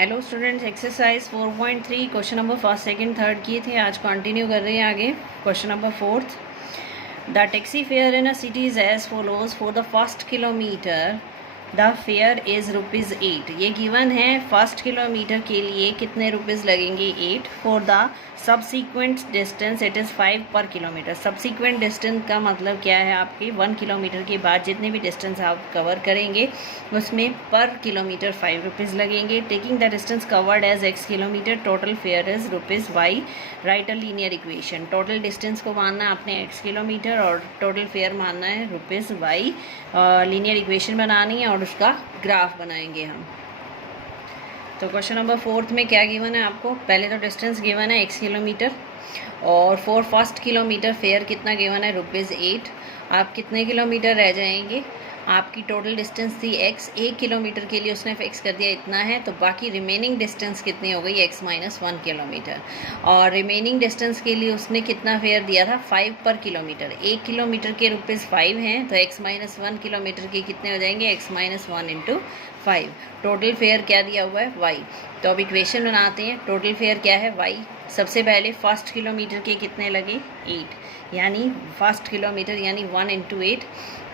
Hello students, exercise 4.3 question number first second third किए थे। आज कंटिन्यू कर रहे हैं आगे। Question number fourth, the taxi fare in a city is as follows. For the first kilometre the fare is ₹8। ये given है first kilometre के लिए कितने रुपीज़ लगेंगे 8। For the subsequent distance it is 5 पर किलोमीटर। सब्सिक्वेंट डिस्टेंस का मतलब क्या है, आपके 1 किलोमीटर के बाद जितने भी डिस्टेंस आप कवर करेंगे उसमें पर किलोमीटर 5 रुपीज़ लगेंगे। Taking the distance covered as x kilometre, total fare is ₹y। Write a linear equation. Total distance को मानना है आपने x किलोमीटर और टोटल फेयर मानना है ₹y। लीनियर इक्वेशन बनानी है और उसका ग्राफ बनाएंगे हम। तो क्वेश्चन नंबर फोर्थ में क्या गिवन है आपको, पहले तो डिस्टेंस गिवन है x किलोमीटर और फॉर फर्स्ट किलोमीटर फेयर कितना गिवन है ₹8। आप कितने किलोमीटर रह जाएंगे, आपकी टोटल डिस्टेंस थी x, 1 किलोमीटर के लिए उसने फिक्स कर दिया इतना है, तो बाकी रिमेनिंग डिस्टेंस कितनी हो गई x - 1 किलोमीटर। और रिमेनिंग डिस्टेंस के लिए उसने कितना फेयर दिया था 5 पर किलोमीटर। 1 किलोमीटर के ₹5 हैं तो x - 1 किलोमीटर के कितने हो जाएंगे x - 1 × 5। टोटल फेयर क्या दिया हुआ है y। तो अब इक्वेशन बनाते हैं। टोटल फेयर क्या है y। सबसे पहले फर्स्ट किलोमीटर के कितने लगे 8, यानी फर्स्ट किलोमीटर यानी 1 × 8।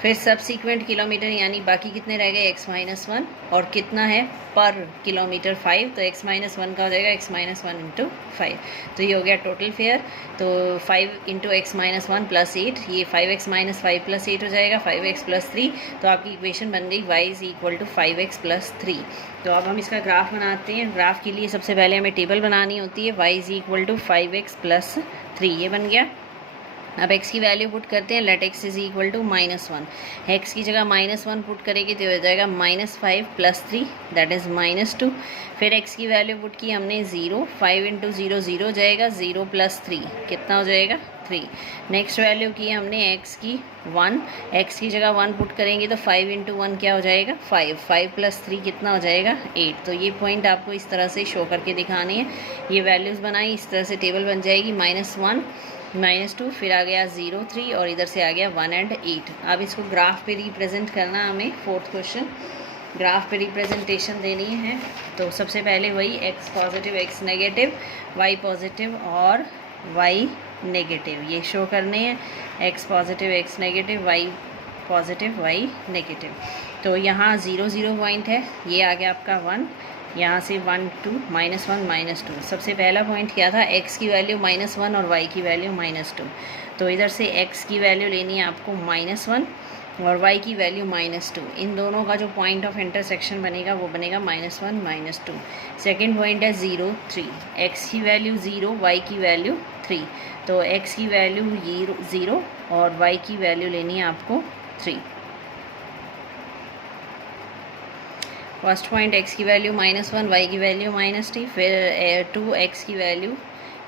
फिर सब्सिक्वेंट किलोमीटर यानी बाकी कितने रह गए x - 1 और कितना है पर किलोमीटर 5, तो x - 1 का हो जाएगा x - 1 × 5। तो ये हो गया टोटल फेयर। तो 5 × x - 1 + 8, ये 5x - 5 + 8 हो जाएगा 5x + 3। तो आपकी इक्वेशन बन गई y = 5x + 3। तो अब हम इसका ग्राफ बनाते हैं। ग्राफ के लिए सबसे पहले हमें टेबल बनानी होती है। y = 5x + 3, ये बन गया। अब x की वैल्यू पुट करते हैं। Late x = -1। x की जगह -1 पुट करेंगे तो हो जाएगा -5 + 3 दैट इज़ -2। फिर x की वैल्यू पुट की हमने 0, 5 × 0 0 हो जाएगा, 0 + 3 कितना हो जाएगा 3। नेक्स्ट वैल्यू की हमने x की 1, x की जगह 1 पुट करेंगे तो 5 × 1 क्या हो जाएगा 5, 5 + 3 कितना हो जाएगा 8। तो ये पॉइंट आपको इस तरह से शो करके दिखाने हैं। ये वैल्यूज़ बनाई, इस तरह से टेबल बन जाएगी। -1 -2, फिर आ गया 0 3 और इधर से आ गया 1 और 8। अब इसको ग्राफ पे रिप्रेजेंट करना हमें। फोर्थ क्वेश्चन, ग्राफ पे रिप्रेजेंटेशन देनी है। तो सबसे पहले वही x positive x negative, y positive और y नेगेटिव ये शो करने हैं। x positive x negative, y positive y negative. तो यहाँ 0 0 पॉइंट है, ये आ गया आपका 1, यहाँ से 1 2 -1 -2। सबसे पहला पॉइंट क्या था, x की वैल्यू -1 और y की वैल्यू -2। तो इधर से x की वैल्यू लेनी है आपको -1 और y की वैल्यू -2। इन दोनों का जो पॉइंट ऑफ इंटरसेक्शन बनेगा वो बनेगा -1 -2। सेकेंड पॉइंट है 0 3, x की वैल्यू 0, y की वैल्यू 3। तो x की वैल्यू 0 और y की वैल्यू लेनी है आपको 3। फर्स्ट पॉइंट x की वैल्यू -1, y की वैल्यू -3, फिर 2x की वैल्यू,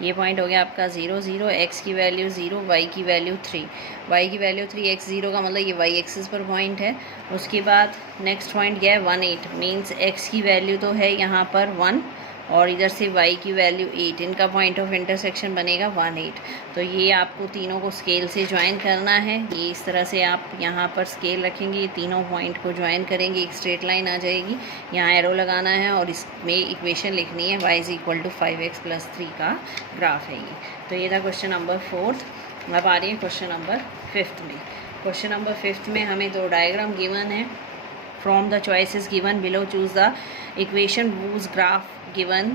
ये पॉइंट हो गया आपका 0 0, x की वैल्यू 0, y की वैल्यू 3। y की वैल्यू 3, x 0 का मतलब ये y एक्सिस पर पॉइंट है। उसके बाद नेक्स्ट पॉइंट क्या है 1 8, मीन्स x की वैल्यू तो है यहाँ पर 1 और इधर से y की वैल्यू 8। इनका पॉइंट ऑफ इंटरसेक्शन बनेगा 1 8। तो ये आपको तीनों को स्केल से ज्वाइन करना है। ये इस तरह से आप यहाँ पर स्केल रखेंगे, ये तीनों पॉइंट को ज्वाइन करेंगे, एक स्ट्रेट लाइन आ जाएगी। यहाँ एरो लगाना है और इसमें इक्वेशन लिखनी है। y = 5x + 3 का ग्राफ है ये। तो ये था क्वेश्चन नंबर फोर्थ। अब आ रही है क्वेश्चन नंबर फिफ्थ में। क्वेश्चन नंबर फिफ्थ में हमें 2 डायग्राम गिवन है। From the choices given below, choose the equation whose graph given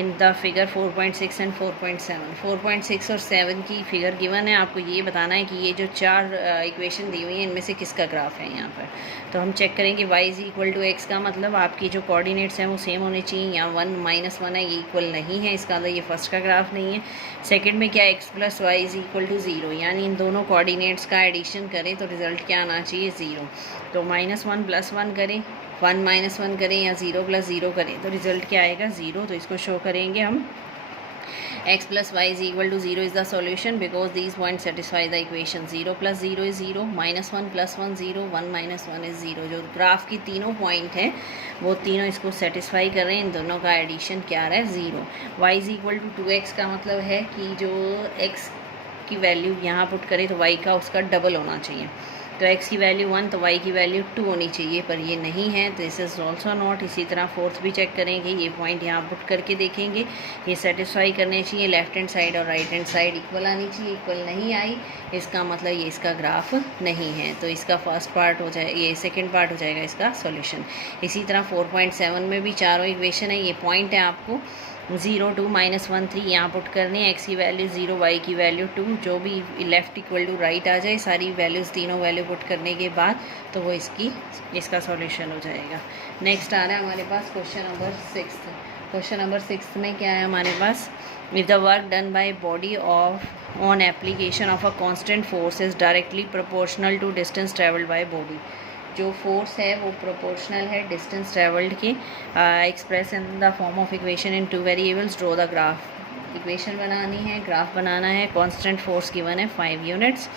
in the figure 4.6 and 4.7। 4.6 और 7 की फिगर गिवन है। आपको ये बताना है कि ये जो 4 इक्वेशन दी हुई हैं इनमें से किसका ग्राफ है यहाँ पर। तो हम चेक करेंगे y = x का मतलब आपकी जो कोऑर्डिनेट्स हैं वो सेम होने चाहिए। यहाँ 1 -1 है, ये इक्वल नहीं है, इसका मतलब ये फर्स्ट का ग्राफ नहीं है। सेकंड में क्या x + y = 0, यानी इन दोनों कोऑर्डिनेट्स का एडिशन करें तो रिज़ल्ट क्या आना चाहिए 0। तो -1 + 1 करें, 1 - 1 करें या 0 + 0 करें तो रिज़ल्ट क्या आएगा 0। तो इसको शो करेंगे हम। x + y = 0 is the solution because these point satisfy the equation. 0 + 0 is 0, -1 + 1 0, 1 - 1 is 0। जो ग्राफ की तीनों पॉइंट हैं वो तीनों इसको सेटिस्फाई कर रहे हैं। इन दोनों का एडिशन क्या आ रहा है 0। y = 2x का मतलब है कि जो x की वैल्यू यहाँ पुट करें तो y का उसका डबल होना चाहिए। तो x की वैल्यू 1 तो y की वैल्यू 2 होनी चाहिए, पर ये नहीं है, तो दिस इज़ ऑल्सो नॉट। इसी तरह फोर्थ भी चेक करेंगे, ये पॉइंट यहाँ पुट करके देखेंगे, ये सेटिस्फाई करने चाहिए, लेफ्ट हैंड साइड और राइट हैंड साइड इक्वल आनी चाहिए, इक्वल नहीं आई इसका मतलब ये इसका ग्राफ नहीं है, तो इसका फर्स्ट पार्ट हो जाए, ये सेकेंड पार्ट हो जाएगा इसका सॉल्यूशन। इसी तरह 4.7 में भी चारों इक्वेशन है, ये पॉइंट है आपको 0 2 -1 3 यहाँ पुट करनी है, x की वैल्यू 0 y की वैल्यू 2, जो भी लेफ़्ट इक्वल टू राइट आ जाए सारी वैल्यूज़ तीनों वैल्यू पुट करने के बाद तो वो इसका सॉल्यूशन हो जाएगा। नेक्स्ट आ रहा है हमारे पास क्वेश्चन नंबर 6। क्वेश्चन नंबर 6 में क्या है हमारे पास, if the work done by body of on application of a constant force is directly proportional to distance travelled by body, जो फोर्स है वो प्रोपोर्शनल है डिस्टेंस ट्रेवल्ड के, express in the form of equation in 2 variables, draw the graph. Equation बनानी है, graph बनाना है, constant force given है 5 units.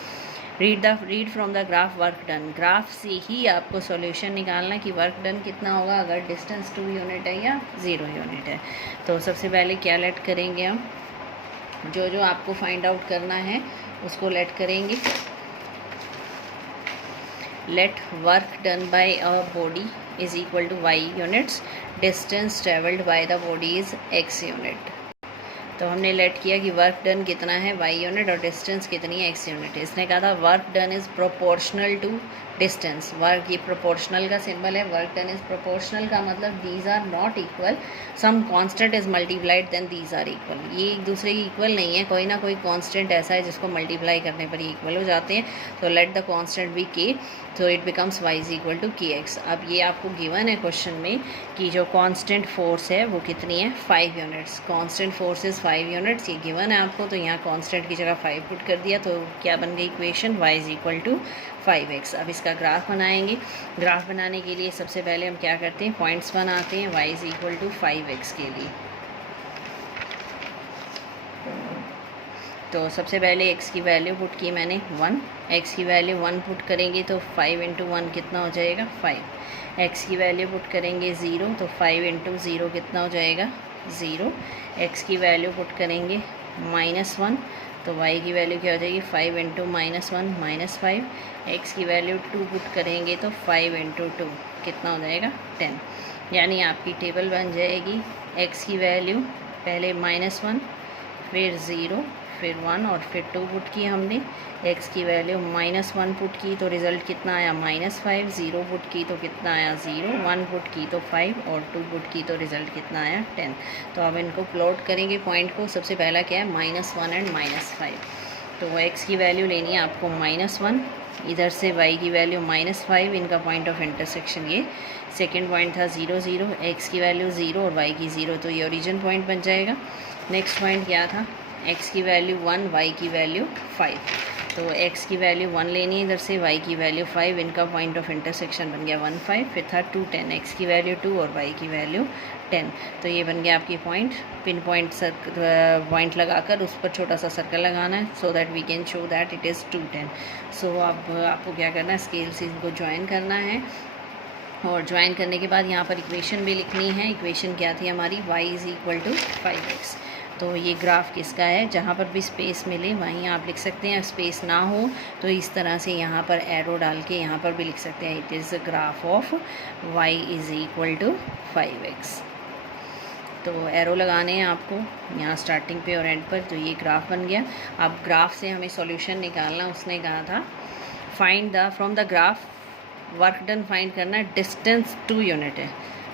Read from the graph work done, graph से ही आपको सॉल्यूशन निकालना कि वर्क डन कितना होगा अगर डिस्टेंस 2 यूनिट है या 0 यूनिट है। तो सबसे पहले क्या लेट करेंगे हम, जो आपको फाइंड आउट करना है उसको लेट करेंगे। Let work done by a body is equal to y units, distance travelled by the body is x unit। तो हमने लेट किया कि वर्क डन कितना है y यूनिट और डिस्टेंस कितनी है x यूनिट। इसने कहा था work done is proportional to distance, work ये प्रोपोर्शनल का सिंबल है, वर्क डन इज़ प्रोपोर्शनल का मतलब these are not equal, some constant is multiplied then these are equal, ये एक दूसरे की इक्वल नहीं है, कोई ना कोई कांस्टेंट ऐसा है जिसको मल्टीप्लाई करने पर ये इक्वल हो जाते हैं। तो let the constant be k, तो it becomes y is equal to kx। अब ये आपको गिवन है क्वेश्चन में कि जो कांस्टेंट फोर्स है वो कितनी है 5 units, constant force is 5 units, ये गिवन है आपको, तो यहाँ कांस्टेंट की जगह 5 पुट कर दिया, तो क्या बन गई equation y is equal to 5x। अब इसका ग्राफ बनाएंगे, ग्राफ बनाने के लिए सबसे पहले हम क्या करते हैं, पॉइंट्स बनाते हैं y is equal to 5x के लिए। तो सबसे पहले x की वैल्यू पुट की मैंने 1, x की वैल्यू 1 पुट करेंगे तो 5 × 1 कितना हो जाएगा 5, x की वैल्यू पुट करेंगे 0 तो 5 × 0 कितना हो जाएगा 0, x की वैल्यू पुट करेंगे -1 तो y की वैल्यू क्या हो जाएगी 5 × -1 -5, x की वैल्यू 2 पुट करेंगे तो 5 × 2 कितना हो जाएगा 10। यानी आपकी टेबल बन जाएगी x की वैल्यू पहले -1 फिर 0 फिर 1 और फिर 2 पुट की हमने, x की वैल्यू -1 पुट की तो रिज़ल्ट कितना आया -5, 0 पुट की तो कितना आया 0, 1 पुट की तो 5 और 2 पुट की तो रिज़ल्ट कितना आया 10। तो अब इनको प्लॉट करेंगे पॉइंट को, सबसे पहला क्या है -1 एंड -5, तो x की वैल्यू लेनी है आपको -1, इधर से y की वैल्यू -5, इनका पॉइंट ऑफ इंटरसेक्शन ये सेकेंड पॉइंट था 0 0, x की वैल्यू 0 और y की 0, तो ये ओरिजिन पॉइंट बन जाएगा। नेक्स्ट पॉइंट क्या था, x की वैल्यू 1 y की वैल्यू 5, तो x की वैल्यू 1 लेनी है इधर से, y की वैल्यू 5, इनका पॉइंट ऑफ इंटरसेक्शन बन गया 1 5, फिर था 2 10, x की वैल्यू 2 और y की वैल्यू 10, तो ये बन गया आपकी पॉइंट। पिन पॉइंट लगाकर उस पर छोटा सा सर्कल लगाना है so that we can show that it is 2 10। So अब आपको क्या करना है, स्केल से इनको ज्वाइन करना है और ज्वाइन करने के बाद यहाँ पर इक्वेशन भी लिखनी है। इक्वेशन क्या थी हमारी, y is equal to 5x। तो ये ग्राफ किसका है, जहाँ पर भी स्पेस मिले वहीं आप लिख सकते हैं, स्पेस ना हो तो इस तरह से यहाँ पर एरो डाल के यहाँ पर भी लिख सकते हैं, it is a graph of y is equal to 5x। तो एरो लगाने हैं आपको यहाँ स्टार्टिंग पे और एंड पर, तो ये ग्राफ बन गया। अब ग्राफ से हमें सॉल्यूशन निकालना, उसने कहा था find the from the graph work done find करना है, डिस्टेंस 2 यूनिट है,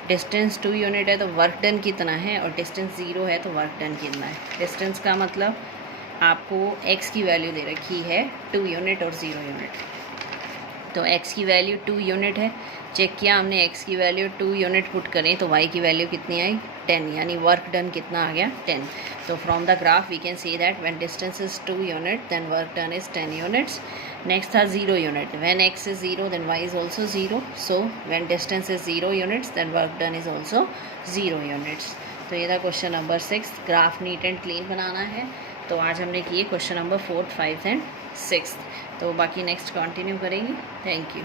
डिस्टेंस 2 यूनिट है तो वर्क डन कितना है, और डिस्टेंस 0 है तो वर्क डन कितना है। डिस्टेंस का मतलब आपको x की वैल्यू दे रखी है 2 यूनिट और 0 यूनिट, तो x की वैल्यू 2 यूनिट है, चेक किया हमने x की वैल्यू 2 यूनिट पुट करें तो y की वैल्यू कितनी आई 10, यानी वर्क डन कितना आ गया 10। तो from the graph we can see that when distance is 2 unit then work done is 10 units. Next था 0 unit, when x is 0 then y is also 0, so when distance is 0 units then work done is also 0 units. तो ये था question number 6, graph neat and clean बनाना है। तो आज हमने किए क्वेश्चन नंबर 4, 5 एंड 6, तो बाकी नेक्स्ट कंटिन्यू करेंगे। Thank you.